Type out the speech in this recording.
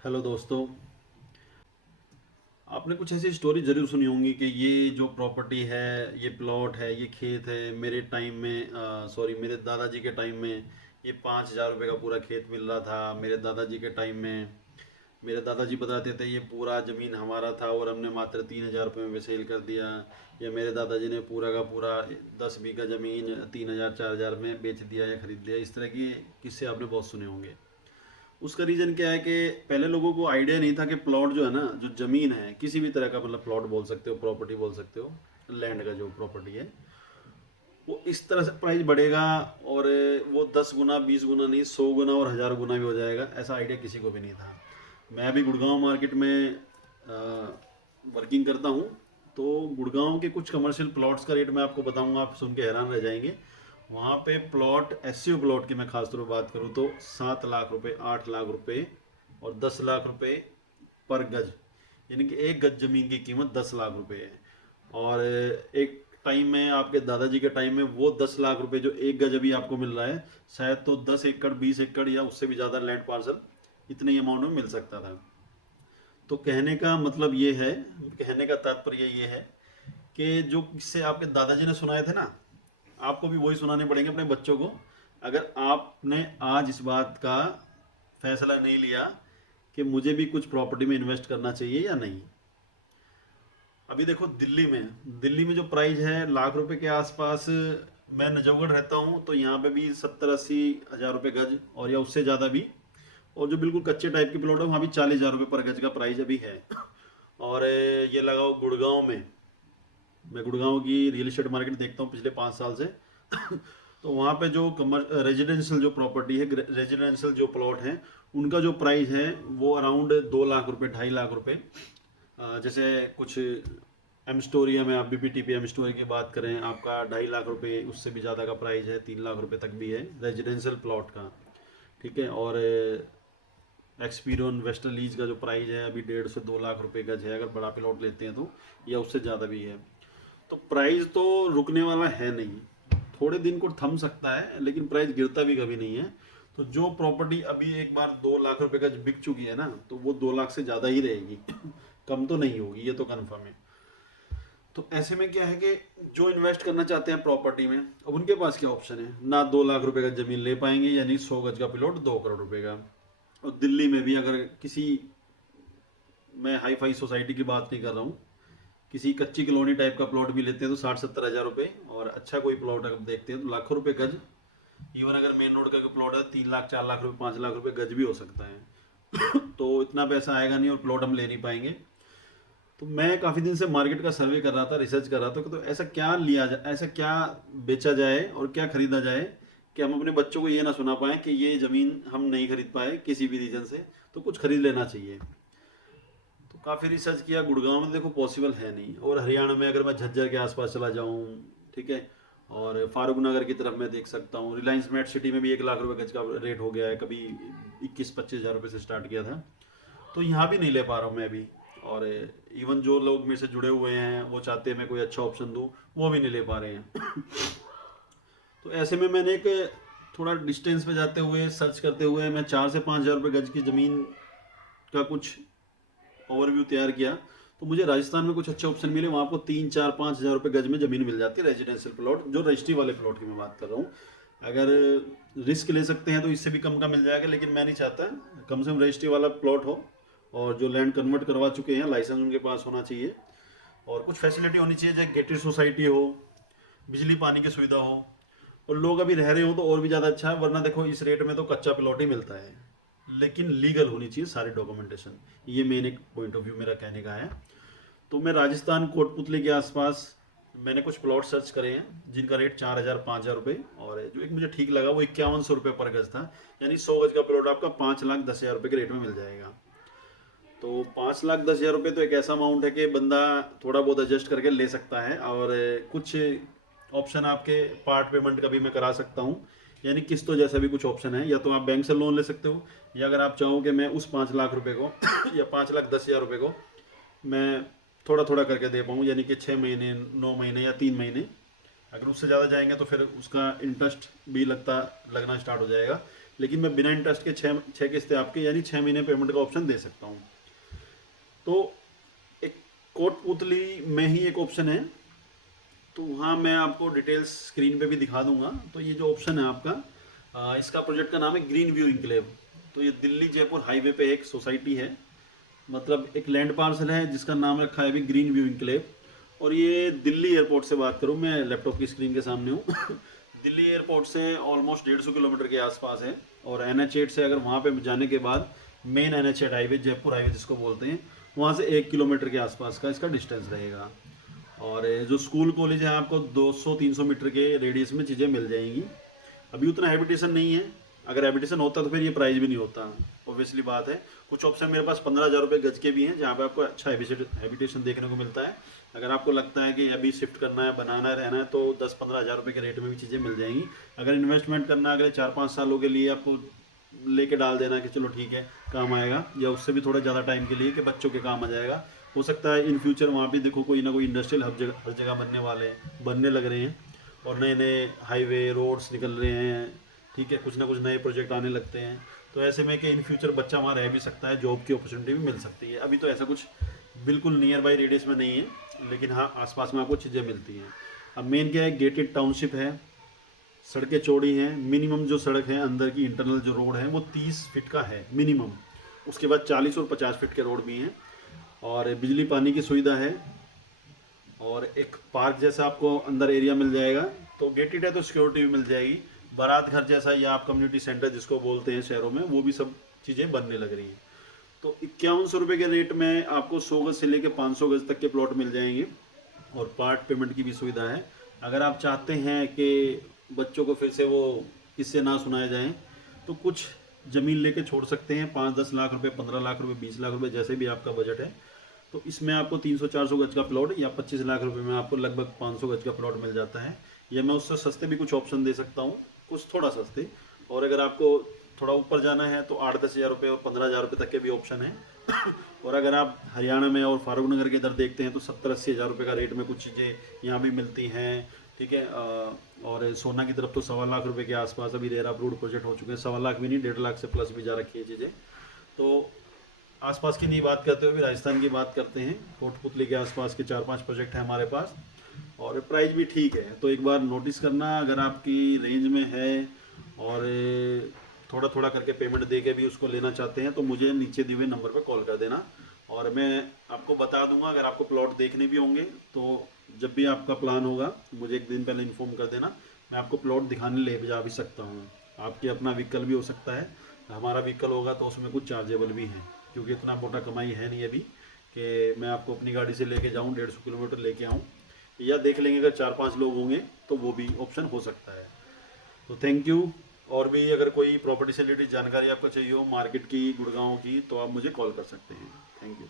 Hello दोस्तों। आपने कुछ ऐसी स्टोरी ज़रूर सुनी होंगी कि ये जो प्रॉपर्टी है, ये प्लॉट है, ये खेत है, मेरे टाइम में सॉरी मेरे दादाजी के टाइम में ये 5,000 रुपये का पूरा खेत मिल रहा था। मेरे दादाजी के टाइम में मेरे दादाजी बताते थे ये पूरा ज़मीन हमारा था और हमने मात्र 3,000 रुपये में सेल कर दिया। या मेरे दादाजी ने पूरा का पूरा 10 बीघा ज़मीन 3,000 4,000 में बेच दिया या ख़रीद लिया। इस तरह के किस्से आपने बहुत सुने होंगे। उसका रीज़न क्या है कि पहले लोगों को आइडिया नहीं था कि प्लॉट जो है ना, जो ज़मीन है किसी भी तरह का, मतलब प्लॉट बोल सकते हो, प्रॉपर्टी बोल सकते हो, लैंड का जो प्रॉपर्टी है वो इस तरह से प्राइस बढ़ेगा और वो 10 गुना 20 गुना नहीं, 100 गुना और 1,000 गुना भी हो जाएगा, ऐसा आइडिया किसी को भी नहीं था। मैं अभी गुड़गांव मार्केट में वर्किंग करता हूँ। तो गुड़गांव के कुछ कमर्शियल प्लॉट्स का रेट मैं आपको बताऊंगा, आप सुन के हैरान रह जाएंगे। वहाँ पे प्लॉट, एससीओ प्लॉट की मैं खासतौर पर बात करूँ तो 7 लाख रुपए, 8 लाख रुपए और 10 लाख रुपए पर गज। यानी कि एक गज जमीन की कीमत 10 लाख रुपए है। और एक टाइम में, आपके दादाजी के टाइम में, वो 10 लाख रुपए जो एक गज अभी आपको मिल रहा है, शायद तो 10 एकड़, 20 एकड़ या उससे भी ज़्यादा लैंड पार्सल इतने अमाउंट में मिल सकता था। तो कहने का मतलब ये है, कहने का तात्पर्य ये है कि जो किस्से आपके दादाजी ने सुनाए थे ना, आपको भी वही सुनाने पड़ेंगे अपने बच्चों को। अगर आपने आज इस बात का फैसला नहीं लिया कि मुझे भी कुछ प्रॉपर्टी में इन्वेस्ट करना चाहिए या नहीं। अभी देखो दिल्ली में जो प्राइस है लाख रुपए के आसपास। मैं नजफगढ़ रहता हूँ तो यहाँ पे भी 70-80 हज़ार रुपये गज और या उससे ज़्यादा भी। और जो बिल्कुल कच्चे टाइप के प्लॉट है वहाँ भी 40,000 रुपये पर गज का प्राइस अभी है। और ये लगाओ गुड़गांव में, मैं गुड़गांव की रियल एस्टेट मार्केट देखता हूँ पिछले 5 साल से। तो वहाँ पे जो कमर रेजिडेंशियल जो प्रॉपर्टी है, रेजिडेंशियल जो प्लॉट हैं, उनका जो प्राइस है वो अराउंड 2 लाख रुपए, 2.5 लाख रुपए। जैसे कुछ एम स्टोरी है, मैं आप बीपीटीपी एम स्टोरी की बात करें, आपका 2.5 लाख रुपए, उससे भी ज़्यादा का प्राइस है, 3 लाख रुपए तक भी है रेजिडेंशियल प्लॉट का। ठीक है। और एक्सपीरियन वेस्टर्न लीज का जो प्राइस है अभी 1.5 से 2 लाख रुपए गज है, अगर बड़ा प्लॉट लेते हैं तो, या उससे ज़्यादा भी है। तो प्राइस तो रुकने वाला है नहीं, थोड़े दिन को थम सकता है लेकिन प्राइस गिरता भी कभी नहीं है। तो जो प्रॉपर्टी अभी एक बार 2 लाख रुपए का बिक चुकी है ना, तो वो 2 लाख से ज़्यादा ही रहेगी। कम तो नहीं होगी, ये तो कन्फर्म है। तो ऐसे में क्या है कि जो इन्वेस्ट करना चाहते हैं प्रॉपर्टी में, अब उनके पास क्या ऑप्शन है, ना 2 लाख रुपए का ज़मीन ले पाएंगे, यानी 100 गज का प्लॉट 2 करोड़ रुपए का। और दिल्ली में भी अगर किसी, मैं हाई फाई सोसाइटी की बात नहीं कर रहा हूँ, किसी कच्ची कॉलोनी टाइप का प्लॉट भी लेते हैं तो 60-70 हज़ार रुपये, और अच्छा कोई प्लॉट अगर देखते हैं तो लाखों रुपए गज। इवन अगर मेन रोड का प्लॉट है 3 लाख, 4 लाख रुपए, 5 लाख रुपए गज भी हो सकता है। तो इतना पैसा आएगा नहीं और प्लॉट हम ले नहीं पाएंगे। तो मैं काफ़ी दिन से मार्केट का सर्वे कर रहा था, रिसर्च कर रहा था कि तो ऐसा क्या लिया जाए, ऐसा क्या बेचा जाए और क्या खरीदा जाए कि हम अपने बच्चों को ये ना सुना पाए कि ये ज़मीन हम नहीं खरीद पाए किसी भी रीज़न से, तो कुछ खरीद लेना चाहिए। तो काफ़ी रिसर्च किया, गुड़गांव में देखो पॉसिबल है नहीं। और हरियाणा में अगर मैं झज्जर के आसपास चला जाऊँ, ठीक है, और फारूक नगर की तरफ मैं देख सकता हूँ, रिलायंस मेट सिटी में भी 1 लाख रुपए गज का रेट हो गया है, कभी 21-25 हज़ार रुपये से स्टार्ट किया था। तो यहाँ भी नहीं ले पा रहा हूँ मैं भी। और इवन जो लोग मेरे से जुड़े हुए हैं वो चाहते हैं मैं कोई अच्छा ऑप्शन दूँ, वो भी नहीं ले पा रहे हैं। तो ऐसे में मैंने एक थोड़ा डिस्टेंस पे जाते हुए, सर्च करते हुए, मैं 4 से 5 हज़ार रुपये गज की ज़मीन का कुछ ओवरव्यू तैयार किया। तो मुझे राजस्थान में कुछ अच्छे ऑप्शन मिले, वहाँ आपको 3, 4, 5 हज़ार रुपये गज में ज़मीन मिल जाती है, रेजिडेंशियल प्लॉट, जो रजिस्ट्री वाले प्लॉट की मैं बात कर रहा हूँ। अगर रिस्क ले सकते हैं तो इससे भी कम का मिल जाएगा, लेकिन मैं नहीं चाहता, कम से कम रजिस्ट्री वाला प्लॉट हो और जो लैंड कन्वर्ट करवा चुके हैं लाइसेंस उनके पास होना चाहिए, और कुछ फैसिलिटी होनी चाहिए, जैसे गेटेड सोसाइटी हो, बिजली पानी की सुविधा हो, और लोग अभी रह रहे हो तो और भी ज़्यादा अच्छा है। वरना देखो इस रेट में तो कच्चा प्लॉट ही मिलता है, लेकिन लीगल होनी चाहिए सारी डॉक्यूमेंटेशन। ये मेन एक पॉइंट ऑफ व्यू मेरा कहने का है। तो मैं राजस्थान कोटपुतली के आसपास मैंने कुछ प्लॉट सर्च करे हैं जिनका रेट 4,000-5,000 रुपये, और जो एक मुझे ठीक लगा वो 5100 रुपये पर गज था। यानी 100 गज का प्लॉट आपका 5,10,000 रुपये के रेट में मिल जाएगा। तो 5,10,000 रुपये तो एक ऐसा अमाउंट है कि बंदा थोड़ा बहुत एडजस्ट करके ले सकता है। और कुछ ऑप्शन आपके पार्ट पेमेंट का भी मैं करा सकता हूँ, यानी किस्तों जैसा भी कुछ ऑप्शन है। या तो आप बैंक से लोन ले सकते हो, या अगर आप चाहो कि मैं उस 5 लाख रुपए को या 5,10,000 रुपये को मैं थोड़ा थोड़ा करके दे पाऊँ, यानी कि 6 महीने, 9 महीने या 3 महीने। अगर उससे ज़्यादा जाएंगे तो फिर उसका इंटरेस्ट भी लगना स्टार्ट हो जाएगा। लेकिन मैं बिना इंटरेस्ट के छः किस्तें आपके यानी 6 महीने पेमेंट का ऑप्शन दे सकता हूँ। तो एक कोटपुतली में ही एक ऑप्शन है, तो वहाँ मैं आपको डिटेल्स स्क्रीन पे भी दिखा दूंगा। तो ये जो ऑप्शन है आपका, इसका प्रोजेक्ट का नाम है ग्रीन व्यू इंक्लेव। तो ये दिल्ली जयपुर हाईवे पे एक सोसाइटी है, मतलब एक लैंड पार्सल है जिसका नाम रखा है अभी ग्रीन व्यू इंक्लेव। और ये दिल्ली एयरपोर्ट से बात करूँ, मैं लैपटॉप की स्क्रीन के सामने हूँ दिल्ली एयरपोर्ट से ऑलमोस्ट 150 किलोमीटर के आसपास है। और NH8 से अगर वहाँ पे जाने के बाद main NH8 highway, Jaipur highway जिसको बोलते हैं, वहाँ से 1 किलोमीटर के आसपास का इसका डिस्टेंस रहेगा। और जो स्कूल कॉलेज है आपको 200-300 मीटर के रेडियस में चीज़ें मिल जाएंगी। अभी उतना हैबिटेशन नहीं है, अगर हैबिटेशन होता तो फिर ये प्राइस भी नहीं होता, ऑब्वियसली बात है। कुछ ऑप्शन मेरे पास 15,000 रुपये गज के भी हैं जहाँ पे आपको अच्छा हैबिटेशन देखने को मिलता है। अगर आपको लगता है कि अभी शिफ्ट करना है, बनाना रहना है, तो 10-15 हज़ार रुपये के रेट में भी चीज़ें मिल जाएंगी। अगर इन्वेस्टमेंट करना अगले 4-5 सालों के लिए आपको लेके डाल देना कि चलो ठीक है काम आएगा, या उससे भी थोड़ा ज़्यादा टाइम के लिए कि बच्चों के काम आ जाएगा, हो सकता है इन फ्यूचर वहाँ भी देखो कोई ना कोई इंडस्ट्रियल हब हर जगह बनने वाले हैं, बनने लग रहे हैं, और नए नए हाईवे रोड्स निकल रहे हैं, ठीक है, कुछ ना कुछ नए प्रोजेक्ट आने लगते हैं। तो ऐसे में कि इन फ्यूचर बच्चा वहाँ रह भी सकता है, जॉब की अपॉर्चुनिटी भी मिल सकती है। अभी तो ऐसा कुछ बिल्कुल नियर बाई रेडियस में नहीं है, लेकिन हाँ आसपास में आपको चीज़ें मिलती हैं। अब मेन क्या है, गेटेड टाउनशिप है, सड़कें चौड़ी हैं, मिनिमम जो सड़क है अंदर की इंटरनल जो रोड है वो 30 फीट का है मिनिमम, उसके बाद 40 और 50 फीट के रोड भी हैं, और बिजली पानी की सुविधा है, और एक पार्क जैसा आपको अंदर एरिया मिल जाएगा। तो गेटेड है तो सिक्योरिटी भी मिल जाएगी। बारात घर जैसा या आप कम्युनिटी सेंटर जिसको बोलते हैं शहरों में, वो भी सब चीज़ें बनने लग रही हैं। तो 5100 रुपये के रेट में आपको 100 गज से लेकर 500 गज तक के प्लॉट मिल जाएंगे, और पार्ट पेमेंट की भी सुविधा है। अगर आप चाहते हैं कि बच्चों को फिर से वो किस्से ना सुनाए जाएं, तो कुछ ज़मीन लेके छोड़ सकते हैं, 5-10 लाख रुपए, 15 लाख रुपए, 20 लाख रुपए, जैसे भी आपका बजट है। तो इसमें आपको 300-400 गज का प्लॉट या 25 लाख रुपए में आपको लगभग 500 गज का प्लॉट मिल जाता है। या मैं उससे सस्ते भी कुछ ऑप्शन दे सकता हूँ, कुछ थोड़ा सस्ते। और अगर आपको थोड़ा ऊपर जाना है तो 8-10 हज़ार रुपये और 15,000 रुपये तक के भी ऑप्शन है और अगर आप हरियाणा में और फारूक नगर के इधर देखते हैं तो 70-80 हज़ार रुपये का रेट में कुछ चीज़ें यहाँ भी मिलती हैं, ठीक है। और सोना की तरफ तो 1.25 लाख रुपए के आसपास अभी रेरा अप्रूव्ड प्रोजेक्ट हो चुके हैं, 1.25 लाख भी नहीं, 1.5 लाख से प्लस भी जा रखी है चीज़ें। तो आसपास की नहीं बात करते हुए भी राजस्थान की बात करते हैं। कोटपुतली के आसपास के 4-5 प्रोजेक्ट हैं हमारे पास, और प्राइस भी ठीक है। तो एक बार नोटिस करना, अगर आपकी रेंज में है और थोड़ा थोड़ा करके पेमेंट दे के भी उसको लेना चाहते हैं, तो मुझे नीचे दिए हुए नंबर पर कॉल कर देना, और मैं आपको बता दूंगा। अगर आपको प्लॉट देखने भी होंगे तो जब भी आपका प्लान होगा मुझे एक दिन पहले इन्फॉर्म कर देना, मैं आपको प्लॉट दिखाने ले जा भी सकता हूँ। आपके अपना व्हीकल भी हो सकता है, हमारा व्हीकल होगा तो उसमें कुछ चार्जेबल भी हैं, क्योंकि इतना मोटा कमाई है नहीं अभी कि मैं आपको अपनी गाड़ी से लेके जाऊँ 150 किलोमीटर लेके आऊँ, या देख लेंगे अगर 4-5 लोग होंगे तो वो भी ऑप्शन हो सकता है। तो थैंक यू। और भी अगर कोई प्रॉपर्टी से रिलेटेड जानकारी आपको चाहिए हो मार्केट की, गुड़गांव की, तो आप मुझे कॉल कर सकते हैं। Thank you.